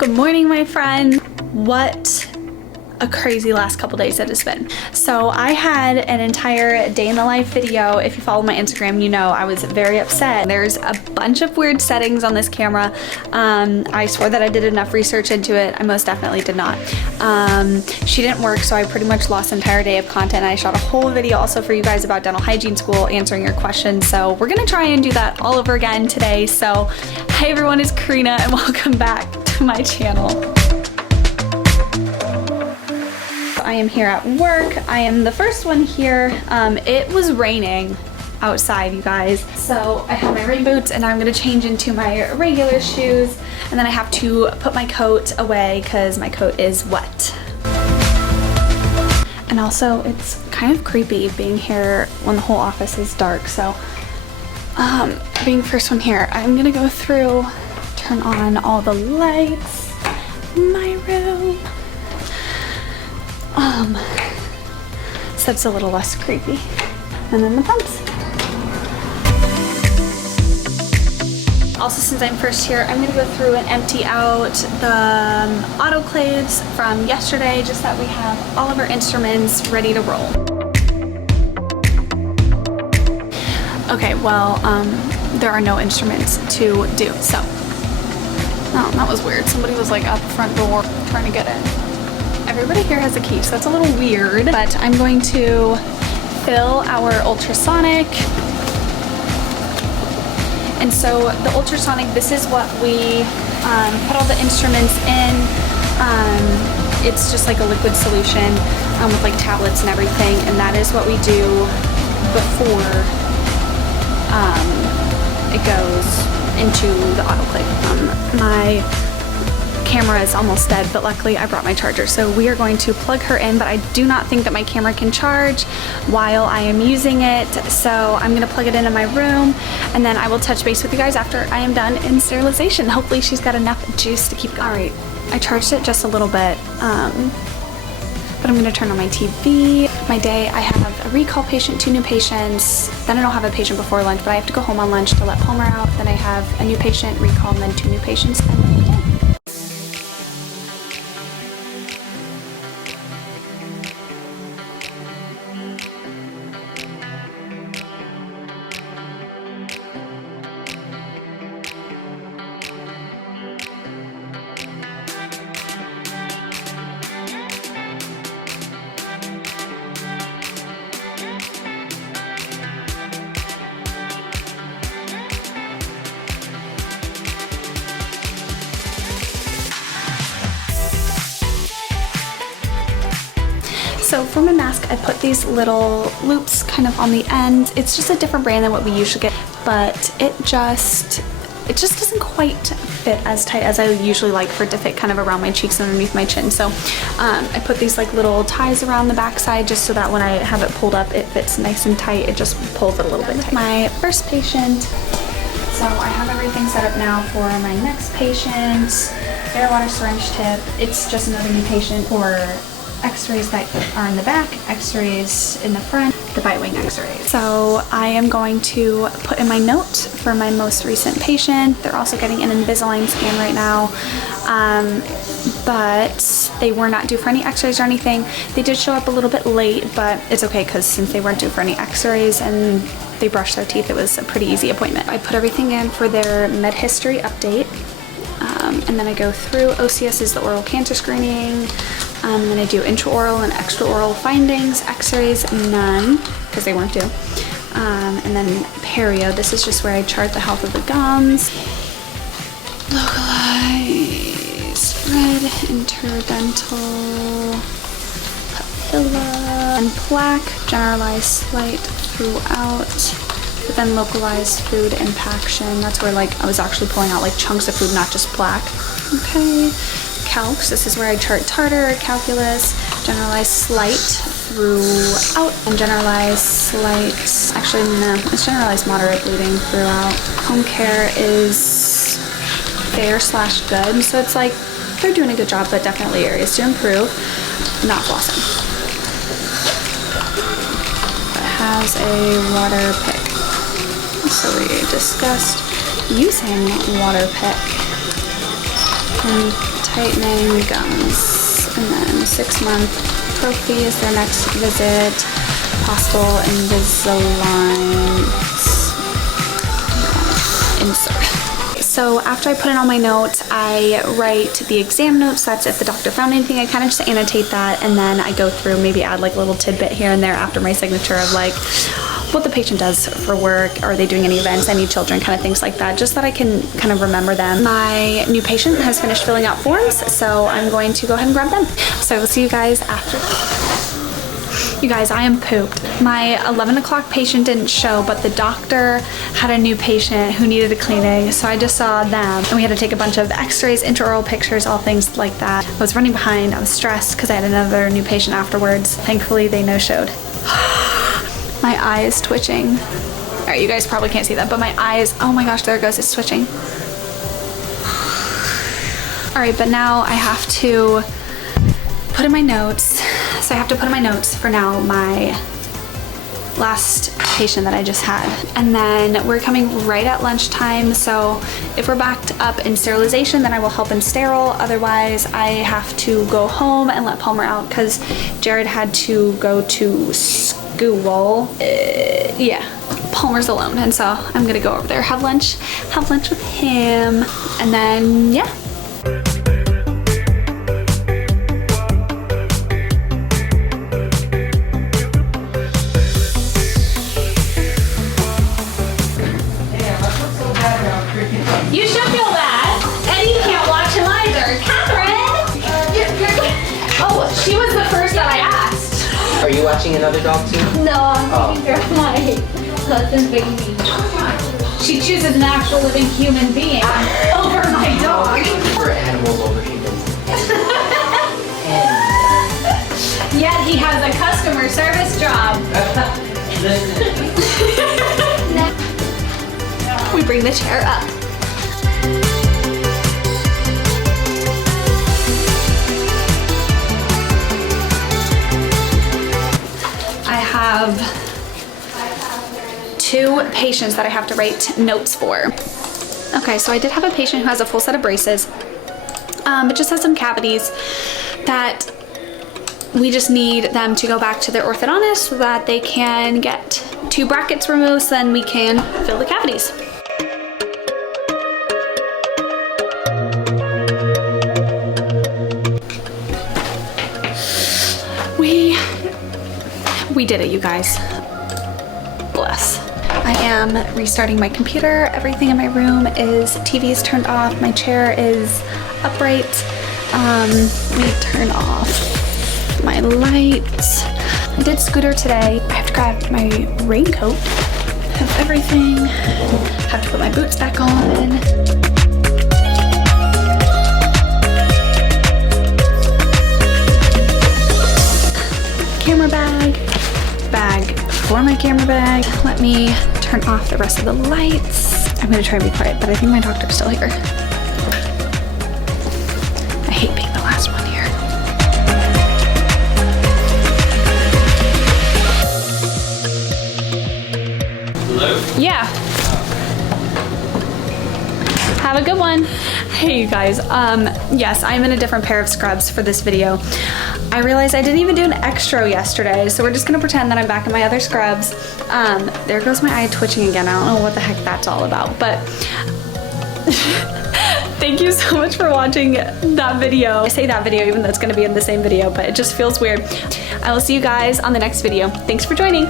Good morning, my friend. What a crazy last couple days it has been. So I had an entire day in the life video. If you follow my Instagram, you know I was very upset. There's a bunch of weird settings on this camera. I swore that I did enough research into it. I most definitely did not. She didn't work, so I pretty much lost an entire day of content. I shot a whole video also for you guys about dental hygiene school, answering your questions. So we're gonna try and do that all over again today. So hey everyone, it's Karina and welcome back to my channel. I am here at work. I am the first one here. It was raining outside, you guys. So I have my rain boots and I'm gonna change into my regular shoes, and then I have to put my coat away because my coat is wet. And also it's kind of creepy being here when the whole office is dark. So being the first one here, I'm gonna go through, turn on all the lights in my room. So it's a little less creepy. And then the pumps. Also, since I'm first here, I'm gonna go through and empty out the autoclaves from yesterday, just that we have all of our instruments ready to roll. Okay, well, there are no instruments to do, so. Oh, that was weird. Somebody was like out the front door trying to get in. Everybody here has a key, so that's a little weird, but I'm going to fill our ultrasonic. And so the ultrasonic, this is what we put all the instruments in. It's just like a liquid solution with like tablets and everything, and that is what we do before it goes into the autoclave. My camera is almost dead, but luckily I brought my charger, so we are going to plug her in, but I do not think that my camera can charge while I am using it, so I'm gonna plug it into my room, and then I will touch base with you guys after I am done in sterilization. Hopefully she's got enough juice to keep going. All right, I charged it just a little bit, but I'm gonna turn on my TV. My day, I have a recall patient, 2 new patients, then I don't have a patient before lunch, but I have to go home on lunch to let Palmer out, then I have a new patient, recall, and then 2 new patients, and then we're done. So for my mask, I put these little loops kind of on the end. It's just a different brand than what we usually get, but it just doesn't quite fit as tight as I usually like for it to fit kind of around my cheeks and underneath my chin. So I put these like little ties around the back side just so that when I have it pulled up, it fits nice and tight. It just pulls it a little bit tight. My first patient, so I have everything set up now for my next patient. Air water syringe tip. It's just another new patient for x-rays that are in the back, x-rays in the front, the bite wing x-rays. So I am going to put in my note for my most recent patient. They're also getting an Invisalign scan right now, but they were not due for any x-rays or anything. They did show up a little bit late, but it's okay because since they weren't due for any x-rays and they brushed their teeth, it was a pretty easy appointment. I put everything in for their med history update, and then I go through. OCS is the oral cancer screening. And then I do intraoral and extraoral findings, x-rays, none, because they weren't due. And then perio, this is just where I chart the health of the gums. Localized, spread, interdental, papilla, and plaque, generalized slight throughout, but then localized food impaction. That's where like I was actually pulling out like chunks of food, not just plaque. Okay. Calcs, this is where I chart tartar, calculus, generalized slight throughout, and generalized slight, actually no, it's generalized moderate bleeding throughout. Home care is fair/good, so it's like they're doing a good job, but definitely areas to improve. Not flossing. It has a water pick. So we discussed using water pick and tightening, gums, and then 6-month prophy is their next visit, possible Invisalign insert. So after I put in all my notes, I write the exam notes. That's if the doctor found anything. I kind of just annotate that, and then I go through, maybe add like a little tidbit here and there after my signature of like what the patient does for work, are they doing any events, any children, kind of things like that, just that I can kind of remember them. My new patient has finished filling out forms, so I'm going to go ahead and grab them. So I will see you guys after. You guys, I am pooped. My 11 o'clock patient didn't show, but the doctor had a new patient who needed a cleaning, so I just saw them, and we had to take a bunch of x-rays, intraoral pictures, all things like that. I was running behind, I was stressed because I had another new patient afterwards. Thankfully, they no-showed. My eye is twitching. All right, you guys probably can't see that, but my eye is, oh my gosh, there it goes, it's twitching. All right, but now I have to put in my notes. So I have to put in my notes for now my last patient that I just had. And then we're coming right at lunchtime, so if we're backed up in sterilization, then I will help in sterile. Otherwise, I have to go home and let Palmer out because Jared had to go to school. Yeah, Palmer's alone, and so I'm gonna go over there, have lunch with him, and then yeah. You should feel bad, and you can't watch him either. Catherine! Oh, she was the first that I asked. Are you watching another dog too? No, I'm taking care of my cousin's baby. She chooses an actual living human being over my dog. For animals over humans. Yet he has a customer service job. We bring the chair up. I have 2 patients that I have to write notes for. Okay, so I did have a patient who has a full set of braces, but just has some cavities that we just need them to go back to their orthodontist so that they can get 2 brackets removed, so then we can fill the cavities. We did it, you guys. Bless. I am restarting my computer. Everything in my room is, TV is turned off. My chair is upright. Let me turn off my lights. I did scooter today. I have to grab my raincoat. Have everything. Have to put my boots back on. Camera bag for my camera bag. Let me turn off the rest of the lights. I'm gonna try to be quiet, but I think my doctor's still here. I hate being the last one here. Hello? Yeah. Have a good one. Hey you guys, yes, I'm in a different pair of scrubs for this video. I realized I didn't even do an extra yesterday, so we're just gonna pretend that I'm back in my other scrubs. There goes my eye twitching again. I don't know what the heck that's all about, but thank you so much for watching that video. I say that video even though it's gonna be in the same video, but it just feels weird. I will see you guys on the next video. Thanks for joining.